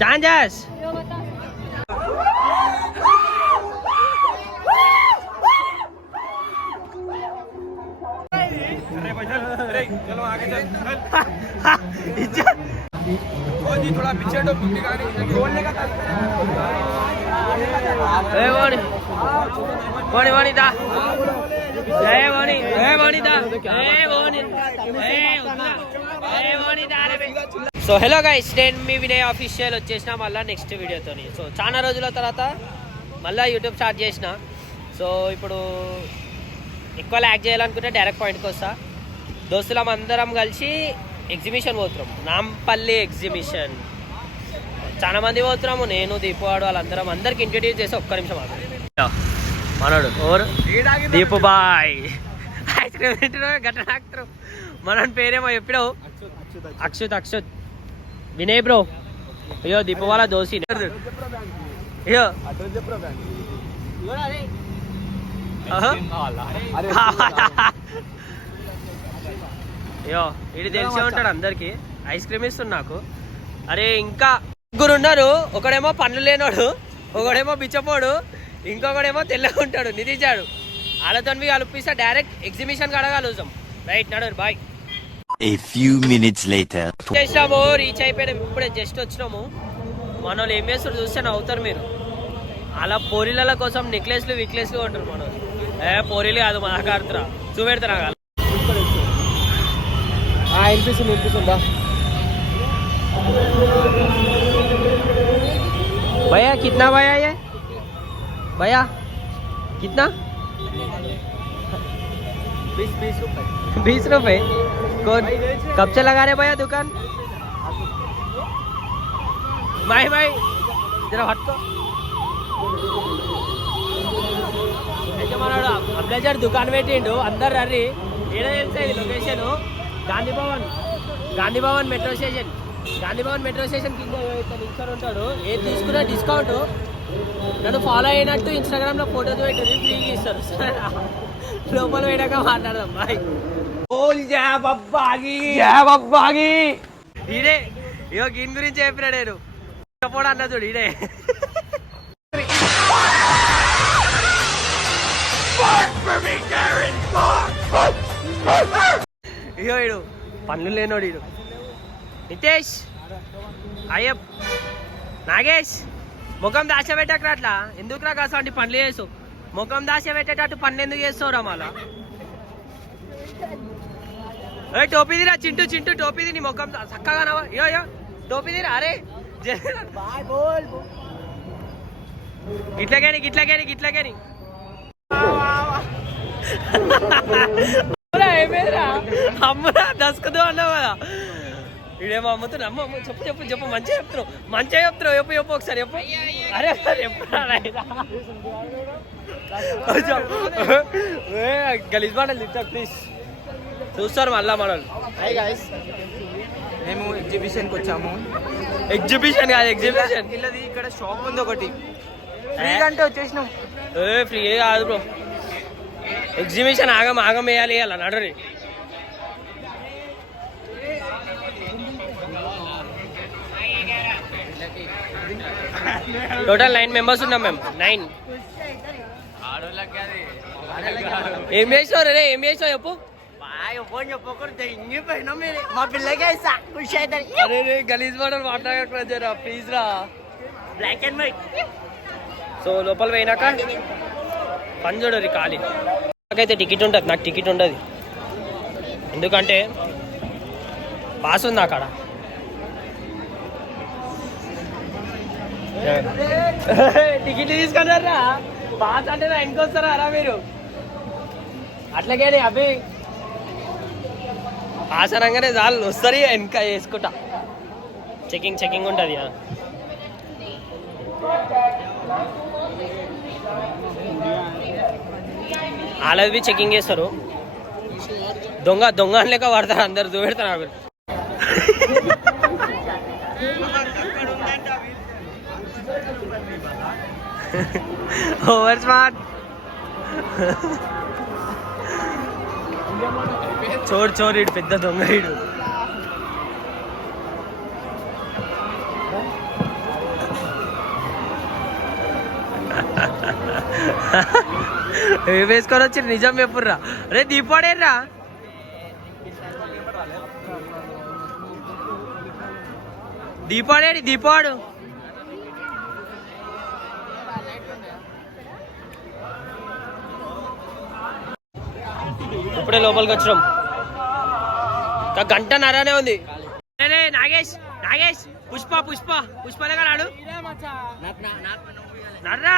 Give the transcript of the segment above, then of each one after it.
चांजस चलो आगे चल जी थोड़ा पीछे बोलने का సో హలో గైస్, నేను మీ వినయ్ ఆఫీషియల్ వచ్చేసిన మళ్ళీ నెక్స్ట్ వీడియోతో. సో చాలా రోజుల తర్వాత మళ్ళీ యూట్యూబ్ స్టార్ట్ చేసిన. సో ఇప్పుడు ఎక్కువ ల్యాక్ చేయాలనుకుంటే డైరెక్ట్ పాయింట్కి వస్తా. దోస్తులం అందరం కలిసి ఎగ్జిబిషన్ పోతున్నాం, నాంపల్లి ఎగ్జిబిషన్. చాలా మంది పోతున్నాము, నేను దీపువాడు వాళ్ళందరం. అందరికి ఇంట్రడ్యూస్ చేసి ఒక్క నిమిషం ఆగు. మనోడు ఓరు దీపు బాయ్ ఐస్ క్రీమ్ తింటున్నావు, గట్ట డాక్టర్. మన పేరేమో చెప్పినావు, అక్షుత్ వినయ్ బ్రో. అయ్యో దీపు వాళ్ళ దోసి. అయ్యో అయ్యో ఇది తెలిసే ఉంటాడు అందరికి. ఐస్ క్రీమ్ ఇస్తుంది నాకు. అరే ఇంకా ముగ్గురు ఉన్నారు. ఒకడేమో పనులు లేనోడు, ఒకడేమో బిచ్చపోడు, ఇంకొకడేమో తెల్లగా ఉంటాడు నిధిచాడు. వాళ్ళతో కలిపిస్తే డైరెక్ట్ ఎగ్జిబిషన్ కడగలుగుతాం. రైట్ నడు boy. A few minutes later. చేసినాము, రీచ్ అయిపోయినాము. ఇప్పుడే జస్ట్ వచ్చినాము. మన వాళ్ళు ఏం చేస్తారు చూస్తే నవ్వుతారు మీరు. అలా పోరీల కోసం నెక్లెస్లు విక్లెస్లు ఉంటారు మన వాళ్ళు. పోరీలు కాదు మాకాడుతురా చూపెడతారా. వినిపిస్తుందా भैया कितना भैया ये भैया कितना 20 रुपए कौन कब से लगा रहे भैया दुकान भाई भाई जरा हट को అయితే మనోడు అబ్లేజర్ దుకాణం పెట్టిండు. అందరు రర్రి ఏదో తెలుసా ఇది location Gandhi Bhavan metro station. Gandhi Bhavan metro station కింద ఇన్స్టార్ ఉంటాడు. ఏది తీసుకున్నా డిస్కౌంట్. నన్ను ఫాలో అయినట్టు ఇన్స్టాగ్రామ్ లో ఫోటోస్ పెట్టి ఫ్రీగా ఇస్తారు. లోపల పోయాక మాట్లాడదాం బాయ్. ఈడే ఇగో దీని గురించి చెప్పినా నేను చెప్పడం అన్న చూడు. ఈడే ఇగో ఈడు పనులు లేనోడు. ఈడు నితేష్ అయ్యప్ నాగేష్ ముఖం దాచ పెట్టకరా. అట్లా ఎందుకురా కాసండి పనులు చేసు. ముఖం దాచ పెట్టేటట్టు పనులు ఎందుకు చేస్తావురా మళ్ళా. టోపీదిరా చింటూ టోపీది. నీ ముఖం చక్కగా నవా. అయ్యో టోపీదిరా. అరే గిట్లకేని అమ్మరా దసుకుదు అన్నావు కదా. ఇడేమో అమ్ముతున్నా. అమ్మ చెప్పు మంచిగా చెప్తున్నావు. చెప్పు ఒకసారి చెప్పు. అరే గలీజ్ మాటలు తిట్టా ప్లీజ్. చూస్తారు మళ్ళా మనల్ని. హాయ్ గైస్, మేము ఎగ్జిబిషన్కి వచ్చాము. ఎగ్జిబిషన్ కాదు ఎగ్జిబిషన్. ఇల్లది ఇక్కడ షాప్ ఉంది ఒకటి. ఫ్రీ అంటే వచ్చేసినాం. ఫ్రీ కాదు బ్రో. ఎగ్జిబిషన్ ఆగం వేయాలి అలా నడరి. టోటల్ 9 మెంబర్స్ ఉన్నాం మేము. 9. ఏం చేసావు రే? ఏం చేసావు చెప్పు. మా పిల్లకి గలీజ్ మాటలు మాట్లాడరా ప్లీజ్ రా. Black and white. సో లోపల పోయినాక పని చూడరు ఖాళీ. నాకైతే టికెట్ ఉంటుంది. నాకు టికెట్ ఉండదు ఎందుకంటే పాస్ ఉంది అక్కడ. టికెట్ తీసుకున్నారా? పాస్ అంటే నా వెనక వస్తారా అరా మీరు? అట్లాగే అభి పాస్ అనగానే చాలు వస్తారు వెనక వేసుకుంటా. చెకింగ్ ఉంటుంది. వాళ్ళది చెకింగ్ చేస్తారు. దొంగ లెక్క పడతారు అందరు. చూపెడతారు అవి. Over smart. చోరు ఇడు పెద్ద దొంగ. ఇడు ఏ వేసుకొని వచ్చి నిజం చెప్పుర్రా. రే దీపాడేర్రా, దీపాడేడి దీపాడు. ఇప్పుడే లోపలికి వచ్చినాం. ఇంకా గంట నరానే ఉంది. అరే నాగేష్ నాగేష్ పుష్ప పుష్ప పుష్పలగా రాడు నర్రా.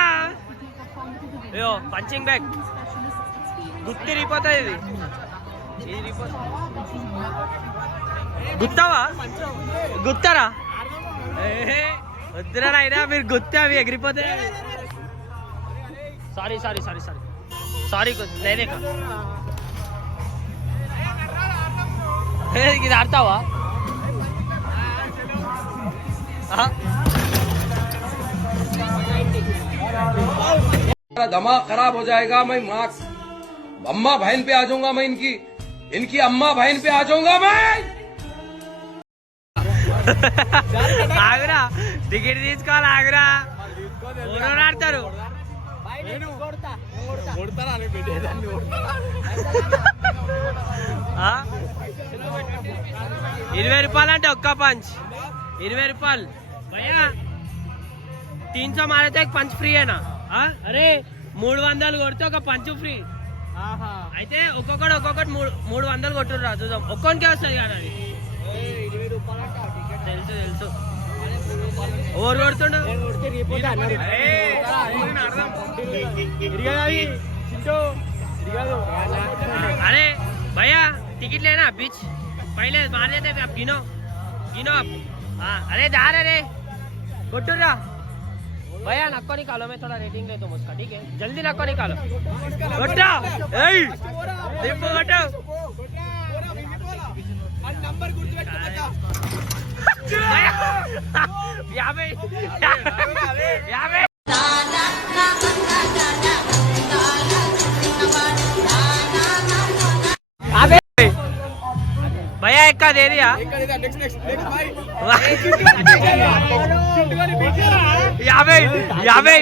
అయ్యో పంచింగ్ బ్యాగ్ గుత్తి రిపోతుంది. ఇది గుత్తావా గుత్తారా? వద్దురా అయినా మీరు గుత్తే అవి ఎగిరిపోతే. Sorry sorry sorry sorry sorry లేదే. ఇది ఆడతావా? दिमाग खराब हो जाएगा. मैं मार्क्स अम्मा बहन पे आ जाऊंगा. मैं इनकी अम्मा बहन पे आ जाऊंगा. मैं ఆగురా, టికెట్ తీసుకోవాలి. ఆగురా, ఎవరు ఆడతారు? 20 రూపాయలు అంటే ఒక్క పంచ్ 20 రూపాయలు భయ్యా. 300 మారైతే పంచ్ ఫ్రీ అయినా. అరే 300 కొడితే ఒక పంచ్ ఫ్రీ. అయితే ఒక్కొక్కటి 300 కొట్టుర్రా చూద్దాం. ఒక్కొనికే వస్తుంది కదా అది. తెలుసు తెలుసు. ఓవర్ కొడుతుండు. अरे भैया टिकट लेना बीच पहले मार देते आप. गिनो गिनो आप. हाँ अरे जा रहे गुट्टूरा भैया. नक्को निकालो, मैं थोड़ा रेटिंग लेता हूँ उसका. ठीक है जल्दी नक्को निकालो. गुट्टा दिप्पू गुट्टू भैया एक का दे दिया. 50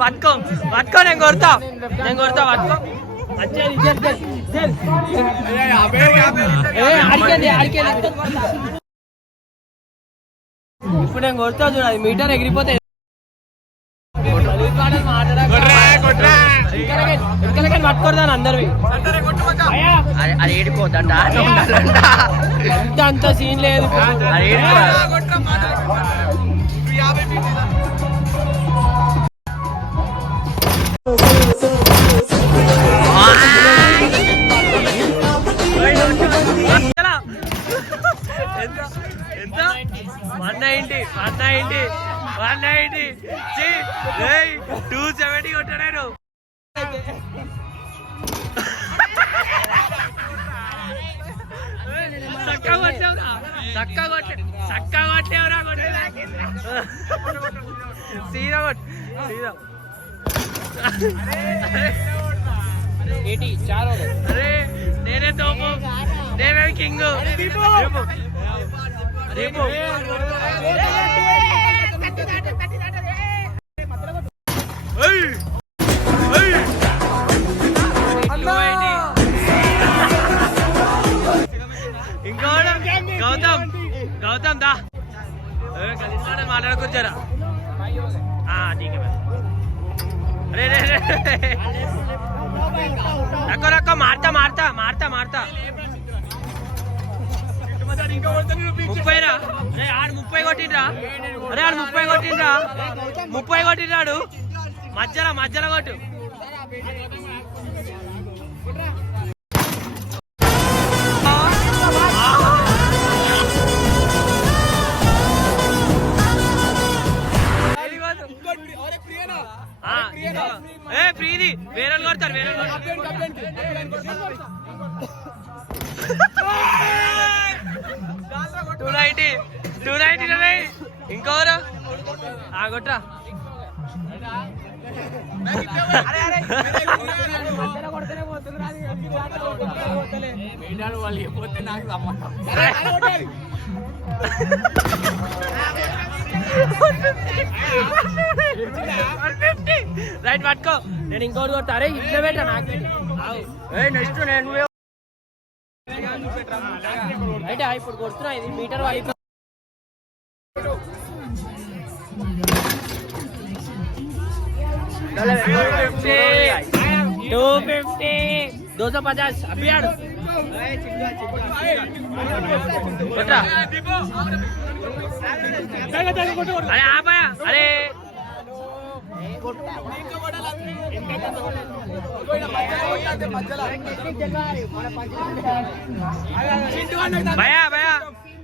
పట్టుకో పట్టుకో. నేను కొడతా పట్టుకో. ఇప్పుడు నేను కొడతా చూడ, మీటర్ ఎగిరిపోతే. పట్టుకోదాను అందరివి. అది ఏడిపోద్దంట. అంత సీన్ లేదు. ఎంత 190 270 కొట్టాడు. చక్కగా కొట్టేవరా సీదా కొట్టు. అరే నేనే తోపు, నేనే కింగ్. ఇంకోడు గౌతమ్ దా కలిసి మాట్లాడుకొచ్చారా? రే రే రక్కో మారుతా 30 రా. ఆడు 30 కొట్టిండ్రా. అరే ఆడు 30 కొట్టిండ్రాడు. మధ్యలో కొట్టు. ఫ్రీది వేరే కొడతారు. 290 ఇంకోరు కొట్రా. రైట్ పట్టుకో. నేను ఇంకోటి కొడతా. అరే ఇట్లా పెట్టా నాకు నెక్స్ట్ నేను రైట్ ఇప్పుడు కొడుతున్నా. ఇది మీటర్ వాడి 250 250 अभी यार अरे आप आया अरे भैया भैया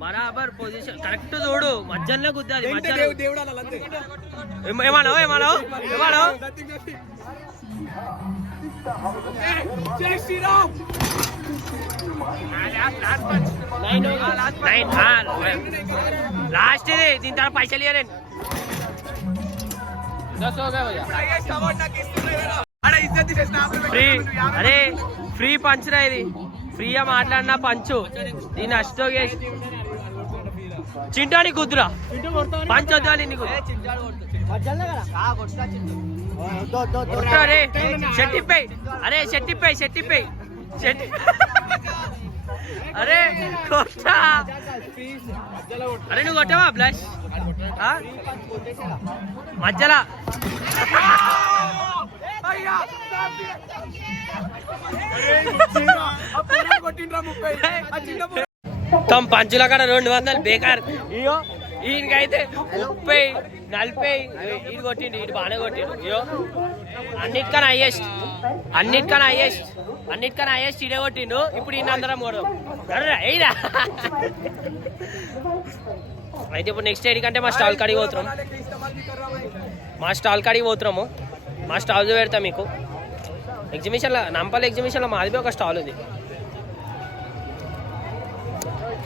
బరాబర్ పొజిషన్ కరెక్ట్ చూడు మధ్యలో గుద్దాది మధ్యలో ఏమన్నావు ఏమన్నావు ఏమన్నావు లాస్ట్ ఇది దీని తర్వాత పైసలు ఇవ్వలేను ఫ్రీ అరే ఫ్రీ పంచురా ఇది ఫ్రీగా మాట్లాడినా పంచు దీన్ని అష్టోగేసి చింటాని కుదురా పంచొద్దు అని నీకు అరే షెట్టిపై అరే షెట్టిపై షెట్టిపై షెట్టి అరే కొట్టా అరే నువ్వు కొట్టావా బ్లష్ మధ్యలో తమ పంచుల కాడ 200 బేకార్ ఇయో ఈయనకైతే 30 40 ఈడు కొట్టిండు ఈడు బాగానే కొట్టిండు ఇయో అన్నిటికన్నా హైయెస్ట్ ఈడే కొట్టిండు ఇప్పుడు ఈయన అందరం కొడదాం ఎయిరా అయితే ఇప్పుడు నెక్స్ట్ ఏడికంటే మా స్టాల్ కాడికి పోతున్నాము మా స్టాల్ పెడతాం మీకు ఎగ్జిబిషన్లో నంపల్లి ఎగ్జిబిషన్లో మాది ఒక స్టాల్ ఉంది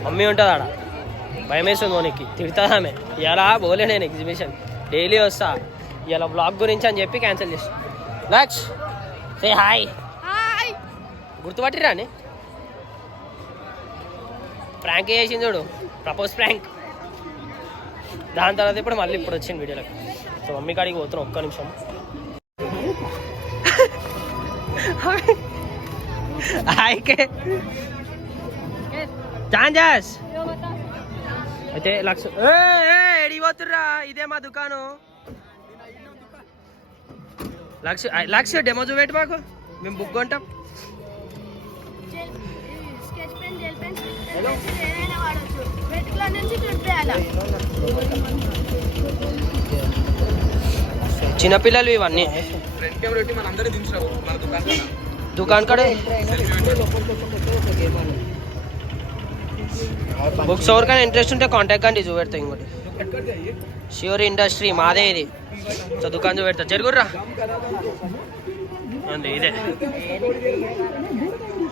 మమ్మీ ఉంటుంది ఆడ భయం వేస్తుంది మోనికి తిడుతుంది ఆమె ఇలా పోలే నేను ఎగ్జిబిషన్ డైలీ వస్తా ఇలా బ్లాగ్ గురించి అని చెప్పి క్యాన్సిల్ చేస్తా లక్ష్ సే హాయ్ గుర్తుపట్టిరా అని ప్రాంక్ చేసింది చూడు ప్రపోజ్ ప్రాంక్ దాని తర్వాత ఇప్పుడు మళ్ళీ ఇప్పుడు వచ్చింది వీడియోలోకి సో మమ్మీ కాడికి పోతున్నాం ఒక్క నిమిషం హాయ్కే చాంజస్ అయితే లక్ష ఎడిపోతుర్రా ఇదే మా దుకాణం లక్ష డెమో చూపెట్టి మాకు మేము బుక్ కొంటాం చిన్నపిల్లలు ఇవన్నీ దుకాణం కాడ బుక్స్ ఎవరికైనా ఇంట్రెస్ట్ ఉంటే కాంటాక్ట్ కండి చూపెడతా ఇంకోటి ష్యూర్ ఇండస్ట్రీ మాదే ఇది సో దుకాణం చూపెడతా జరుగుర్రా అండి ఇదే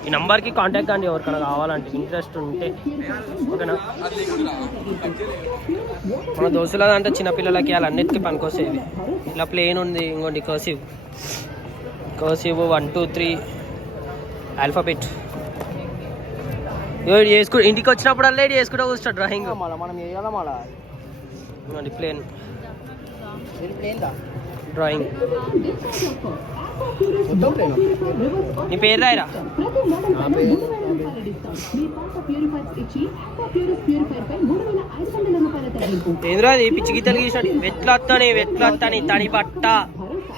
ఈ నంబర్కి కాంటాక్ట్ కండి ఎవరికైనా కావాలంటే ఇంట్రెస్ట్ ఉంటే ఓకేనా మన దోస్తుల అంటే చిన్నపిల్లలకి అలా అన్నిటికీ పనికొస్తాయి ఇట్లా ప్లేన్ ఉంది ఇంకోటి కర్సివ్ 1 2 3 ఆల్ఫాబెట్ వేసుకు ఇంటికి వచ్చినప్పుడల్లా ఇది వేసుకుంటూ కూర్చో డ్రాయింగ్ మనం వేయాలా మళ్ళీ ప్లేన్ డ్రాయింగ్ నీ పేరు రాయరా ఏంద్రా అది పిచ్చి గీతలు గీసాడు వెట్లొత్తని తడి బట్ట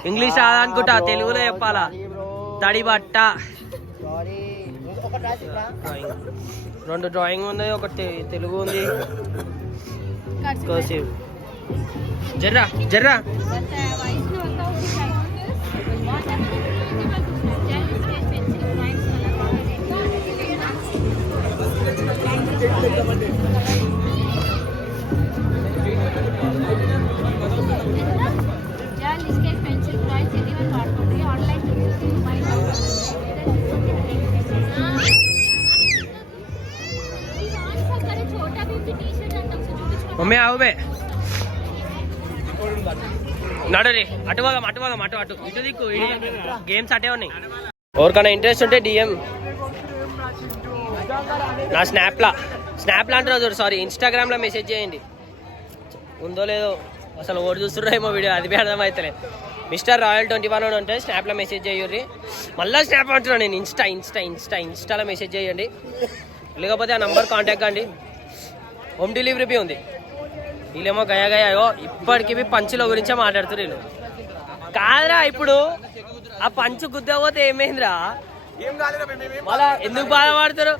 ఇంగ్లీష్ రాదనుకుంటా తెలుగులో చెప్పాలా తడి బట్ట 2 డ్రాయింగ్ ఉంది ఒకటి తెలుగు ఉంది కర్సివ్ జర్రా జర్రా మమ్మీ ఆవుబే నడరే అటు ఇటు దిక్కు గేమ్స్ అటే ఉన్నాయి ఎవరికైనా ఇంట్రెస్ట్ ఉంటే డిఎం నా స్నాప్లా అంటారు చూడు సారీ ఇన్స్టాగ్రామ్లో మెసేజ్ చేయండి ఉందో లేదో అసలు ఓడి చూస్తున్నారేమో వీడియో అది బి అర్థమవుతలే. మిస్టర్ రాయల్ 21 అని ఉంటుంది, స్నాప్లో మెసేజ్ చేయండి. మళ్ళీ స్నాప్ అంటున్నాను నేను, ఇన్స్టాలో మెసేజ్ చేయండి. లేకపోతే ఆ నంబర్ కాంటాక్ట్ కండి. హోమ్ డెలివరీ బి ఉంది. వీళ్ళేమో గయో ఇప్పటికి పంచుల గురించే మాట్లాడుతున్నారు వీళ్ళు. కాదురా ఇప్పుడు ఆ పంచు గుద్దపోతే ఏమైందిరా? మళ్ళా ఎందుకు బాధపడతారు?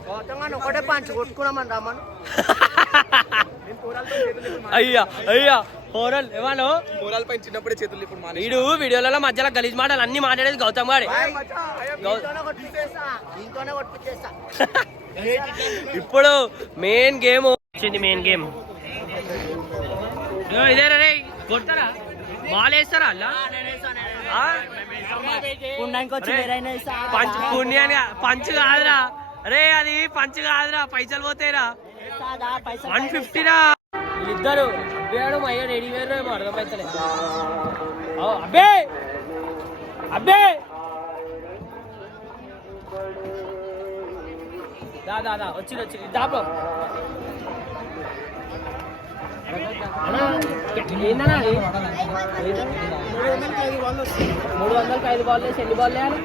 ఒకటే పంచు కొట్టుకున్నామని రమ్మను. అయ్యా పోరల్ ఏమను మూలాల పైన చిన్నప్పుడే చేతులు ఇప్పుడు వీడు వీడియోలలో మధ్యలో గలీజ్ మాటలు అన్ని మాట్లాడేది గౌతమ్ గాడి. ఇప్పుడు మెయిన్ గేమ్ వచ్చింది. మెయిన్ గేమ్ ఇదేరా రే, కొడతారా బాల్ వేస్తారా అలా? పంచ్ పుణ్యాన్ని పంచ్ కాదురా రే, అది పంచ్ కాదురా, పైసలు పోతాయిరా. 150 రా వీళ్ళిద్దరు. అబ్బాడు అయ్యా రెడీ వేరు ఏమో అర్థమైతలే. అబ్బే అబ్బే దా వచ్చి దాపో ఏందన్నా 300కి 5 బాల్ వేసి ఎన్ని బాల్ వేయాలి?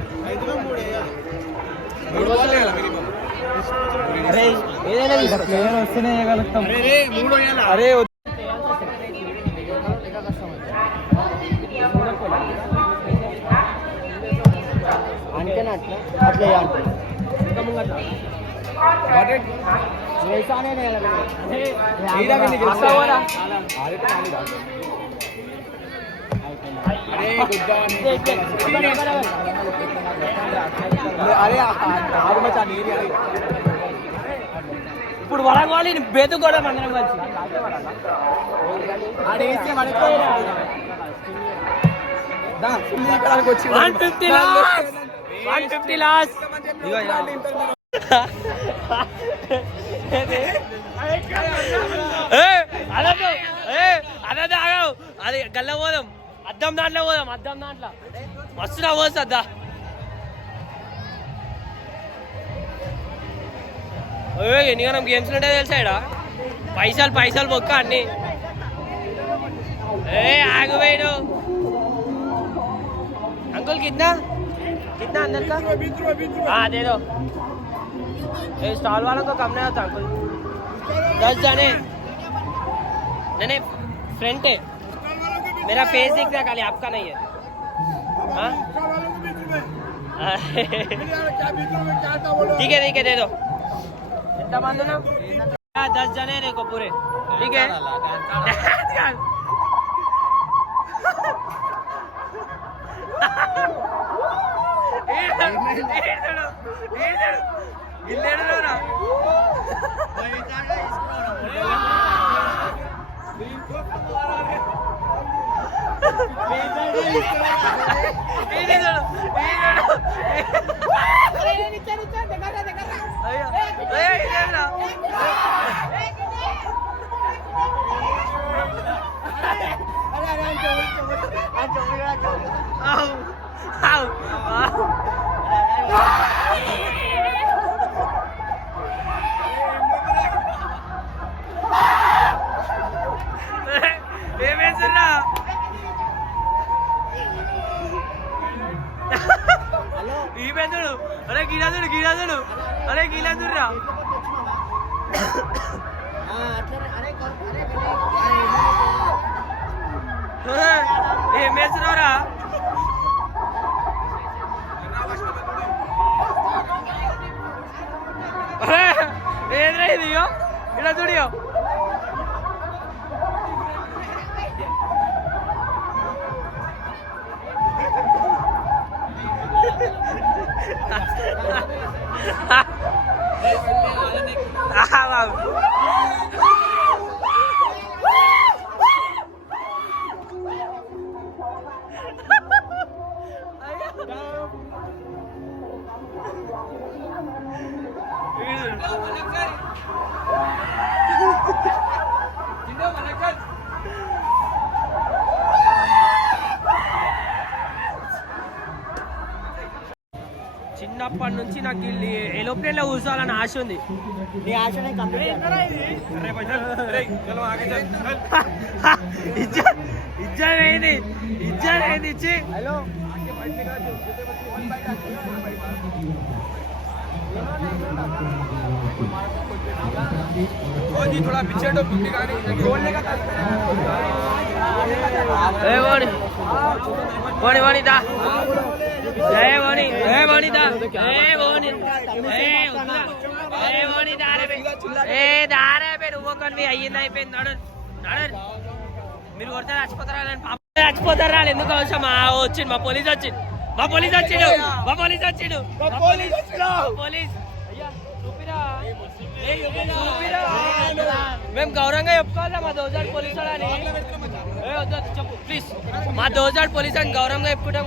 3 బాల్ ఏదైనా వస్తేనే వేయగలుగుతాం. అరే అంతేనా? అట్లా ఇప్పుడు వడగోవాలి బేతు కూడా మందరం కలిసి 150 లాస్. అదే ఆగావు, అది గల్ల పోదాం, అద్దం దాంట్లో పోదాం. అద్దం దాంట్లో మస్తు నవ్వచ్చు అద్దా. ఎన్నికనం గేమ్స్ ఉంటే తెలుసా? పైసలు బొక్క అన్ని. ఆగిపోయాడు అంకుల్. कितना अंदर का? हाँ दे दो. स्टॉल वालों को कम नहीं होता अंकुल. 10 जने नहीं फ्रंट है. मेरा फेस दिखता है खाली, आपका नहीं है. हाँ ठीक है दे दो. कितना मान दो ना? 10 जने देखो पूरे. ठीक है अरे गिरा दो. अरे गिला दूर ఏమేసి రా ఏద్రా ఇది ఇలా చూడియో చిన్నప్పటి నుంచి నాకు ఏరోప్లేన్ లో కూర్చోవాలని ఆశ ఉంది. నీ ఆశ ఇజ్జత్ ఏంది ఇచ్చి थोड़ा पीछे हटो, बोलने का వాణి దా వాణి దారే నువ్వు ఒకరివి అయ్యింది అయిపోయింది నడు మీరు కొడితే చచ్చిపోతారు రాలి ఎందుకు అవసరం వచ్చిండు మా పోలీస్ వచ్చిండు మేము గౌరవంగా చెప్పుకోవాలా మా దోజాడు పోలీసు అని చెప్పు ప్లీజ్ మా దోజాడు పోలీసు అని గౌరవంగా చెప్పుకుంటాం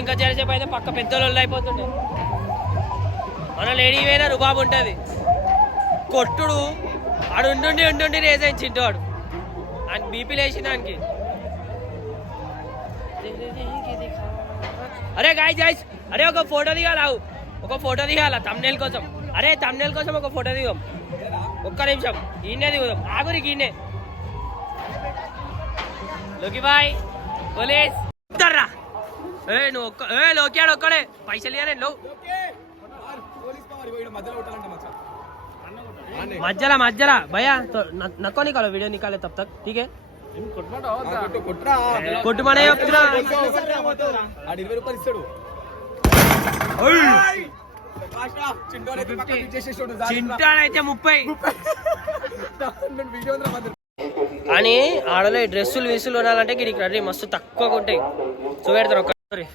ఇంకా చేసేపు అయితే పక్క పెద్దోళ్ళు అయిపోతుండే మన లేడీ అయినా రుబాబు ఉంటుంది కొట్టుడు ఆడు ఉండుండి రేసైంది చింటవాడు ఆయన బీపీ లేచిన దానికి అరే గాయస్ అరే ఒక ఫోటో దిగాల తమ్నేల్ కోసం ఒక ఫోటో దిగాం ఒక్క నిమిషం ఈయనే దిగుదాం ఆగురికి ఈయనే లోకి బాయ్ పోలీస్ రా నువ్వు లోకియాడు ఒక్కడే పైసలు ఇవ్వలే లో మధ్యలో భయ్యా నక్కో నికాలో వీడియో నికాలే తబ్ తక్ ठीक है కొట్టుమనే చెప్తున్నా చింటాడైతే 30 అని ఆడలో డ్రెస్సులు వీసులు కొనాలంటే గిరికి రండి మస్తు తక్కువగా ఉంటాయి చూపెడతారు ఒక్కసారి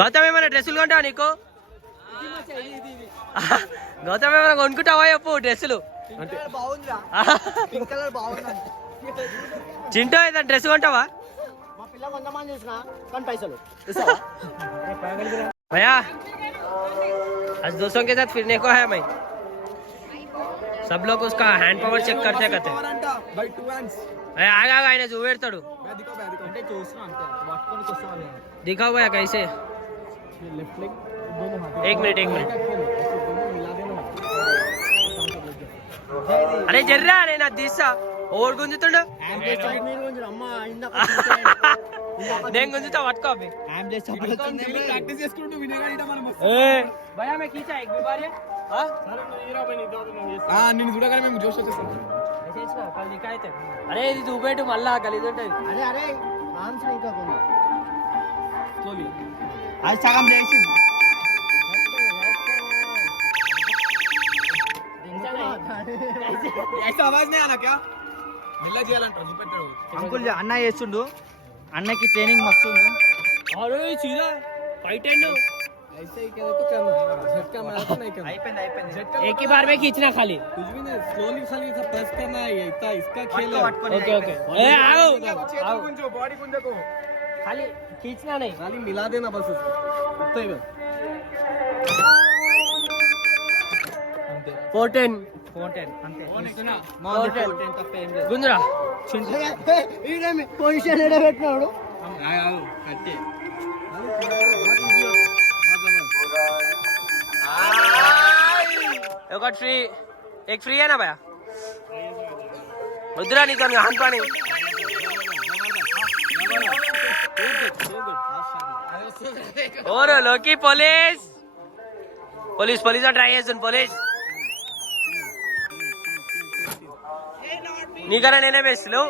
గౌతమ్ ఏమైనా డ్రెస్సులు కొంటావా నీకు గౌతమ్ ఏమైనా కొనుక్కుంటావా చెప్పు డ్రెస్సులు చింటో ఏదైనా డ్రెస్ కొంటావా भैया आज दोस्तों के साथ फिरने को है मैं सब लोग उसका हैंड पावर चेक करते आगा ఆయన చూపెడతాడు दिखाओ भैया कैसे एक मिनट अरे जर्रा अरे ना दिशा और गुंजुతుండు నేను గుంజుతా పట్టుకో అవి ప్రాక్టీస్ చేసుకుంటూ వినేగాడిట మనం భయ్యా मैं खींचा एक भी बार ये నిన్ను చూడగానే మేము జోష్ వచ్చేస్తాం कल दिखाए थे अरे ఇది చూపెట్టు మళ్ళా గలీజ్ ఉంటది అరే ఆన్సర్ ఇంకా కొంచెం స్లోలీ అది సగం చేసి ऐसा आवाज नहीं आना क्या మెల్ల చేయాలంటారు చూపెట్టాడు అంకుల్ అన్న చేస్తుండు అన్నకి ట్రైనింగ్ మస్తు ఉంది अरे सीधा फाइट एंड ऐसे ही कहते तो करना झटका मारा तो नहीं करना అయిపోయింది एक ही बार में खींचना खाली कुछ भी नहीं स्लोली खाली ऐसा प्रेस करना है इतना इसका खेल है ओके ए आओ गुंजो बॉडी गुंजो को खाली खींचना नहीं खाली मिला देना बस उसको तो ही बस 410 అంతే గుంజరా పొజిషన్ ఎడ పెట్టినాడు కట్టే एक फ्री एक फ्री है ना भैया उधरा निकल हाथ पानी और लोकी पुलिस ट्राई है सुन पुलिस नी करा लेने बेस लो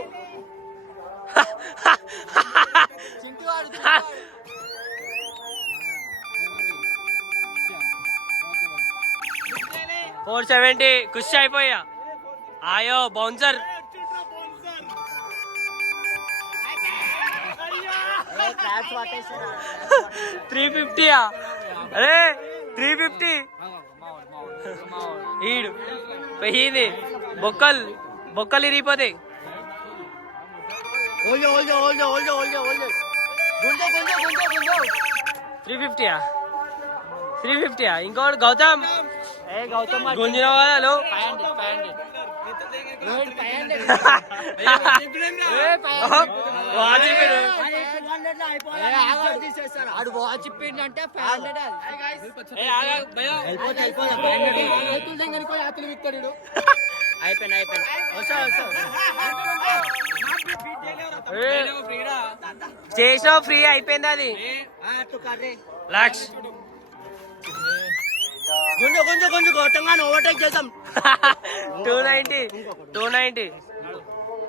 470 ఖుషి అయిపోయా ఆయో బౌన్సర్ క్లాస్ వాటేసారా 350 అరే 350 ఈడు పోయింది బొక్కలు ఇరిగిపోతాయి ఓల్జో 350 ఇంకోటి గౌతమ్ గుంజిన వాళ్ళు ఆడు వాచ్ ఇప్పిండంటే 500 అయిపోయింది చేసిన ఫ్రీ అయిపోయింది అది లక్ష కొంచెం కొట్టంగానే ఓవర్టేక్ చేద్దాం 290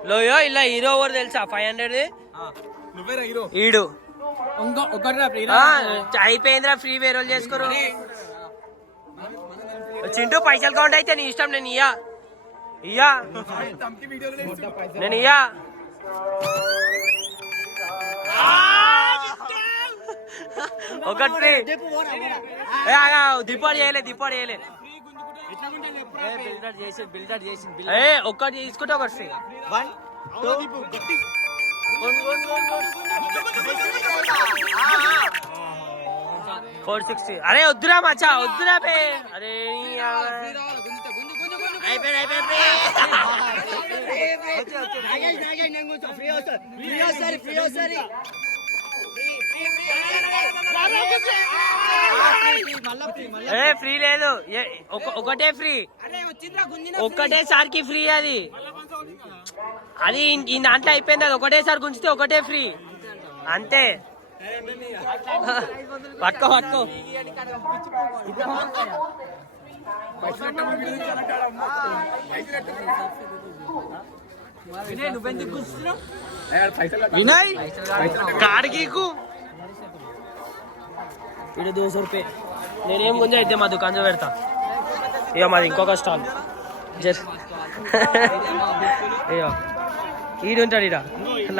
లోయో ఇలా హీరో ఓవర్ తెలుసా 500 ఈడు అయిపోయిందిరా ఫ్రీ వేరే వాళ్ళు చేసుకోరు చింటూ పైసలు కౌంట్ అయితే నీ ఇష్టం నేను ఇయ్యా నేను ఇయ్యా ఒకటి ఫ్రీ దిపాడు చేయలే ఒక్కటి తీసుకుంటే ఒకటి ఫ్రీ 460 అరే వద్దురా మచ్చా వద్దురా బే అరే ఫ్రీ లేదు ఒకటే ఫ్రీ ఒకటేసారికి ఫ్రీ అది ఈ దాంట్లో అయిపోయింది అది ఒకటేసారి గుంచితే ఒకటే ఫ్రీ అంతే పట్టుకో వినయ్ కాడికి ఇడు 200 రూపాయ నేనేం గుంజ అయితే మా దుకాణం పెడతా ఇక మాది ఇంకొక స్టాల్ జర్ అయ్యో ఈడుంటాడు ఇడ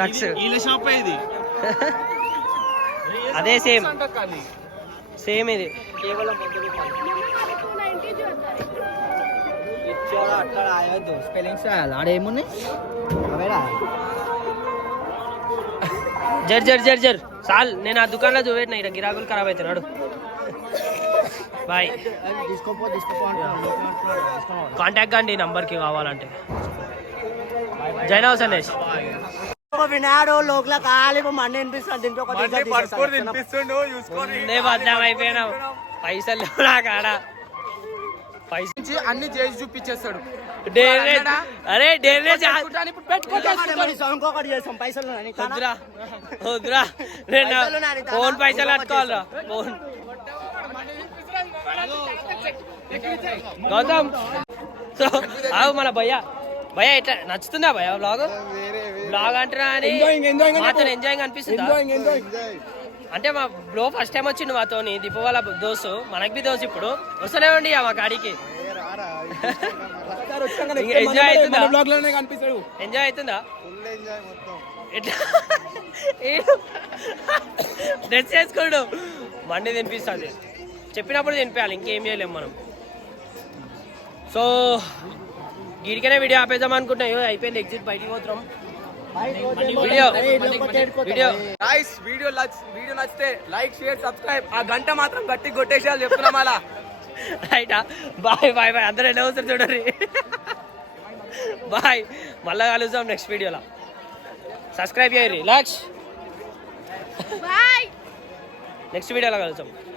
లక్ష అదే సేమ్ ఇది కేవలం స్పెల్లింగ్స్ ఆడేమున్నాయి జర్ చాలు నేను ఆ దుకాణంలో చూపెట్టిన ఇక్కడ గిరాకులు ఖరాబ్ అవుతున్నాడు బాయ్ కాంటాక్ట్ కండి నంబర్కి కావాలంటే జైనవ్ సందేశ్ వినాడు లోకల కాలి మండి వినిపిస్తుంది బద్నాం అయిపోయినావు పైసలు లేవు నా కాడ అన్ని చేసి చూపించేస్తాడు అరే ఇంకొకటి చేస్తాం పైసలు వద్దురా ఫోన్ పైసలు కట్టుకోవాలరా ఫోన్ గౌతమ్ సో అవు మన భయ్య ఎట్లా నచ్చుతుందా భయ్య బ్లాగ్ అంటున్నా అని మాతో ఎంజాయింగ్ అనిపిస్తుందా అంటే మా బ్రో ఫస్ట్ టైం వచ్చిండు మాతోని దీపు వాళ్ళ దోస్తు మనకి బి దోస్తు ఇప్పుడు వస్తూనే ఉండి మా కాడికి ఎంజాయ్ అవుతుందా ఎట్లా డ్రెస్ చేసుకోడు మండి తినిపిస్తుంది చెప్పినప్పుడు తినిపించాలి ఇంకేం చేయలేము మనం సో గీడికనే వీడియో ఆపేద్దాం అనుకుంటున్నా అయిపోయింది ఎగ్జిట్ బయటికి పోతున్నాం వీడియో నచ్చితే లైక్ షేర్ సబ్స్క్రైబ్ ఆ గంట మాత్రం గట్టి కొట్టేసేయాలి చెప్తున్నాం అలా రైటా బాయ్ అందరూ ఎలా వస్తారు చూడండి బాయ్ మళ్ళా కలుద్దాం నెక్స్ట్ వీడియోలో సబ్స్క్రైబ్ చేయరు లక్ష్ నెక్స్ట్ వీడియోలో కలుద్దాం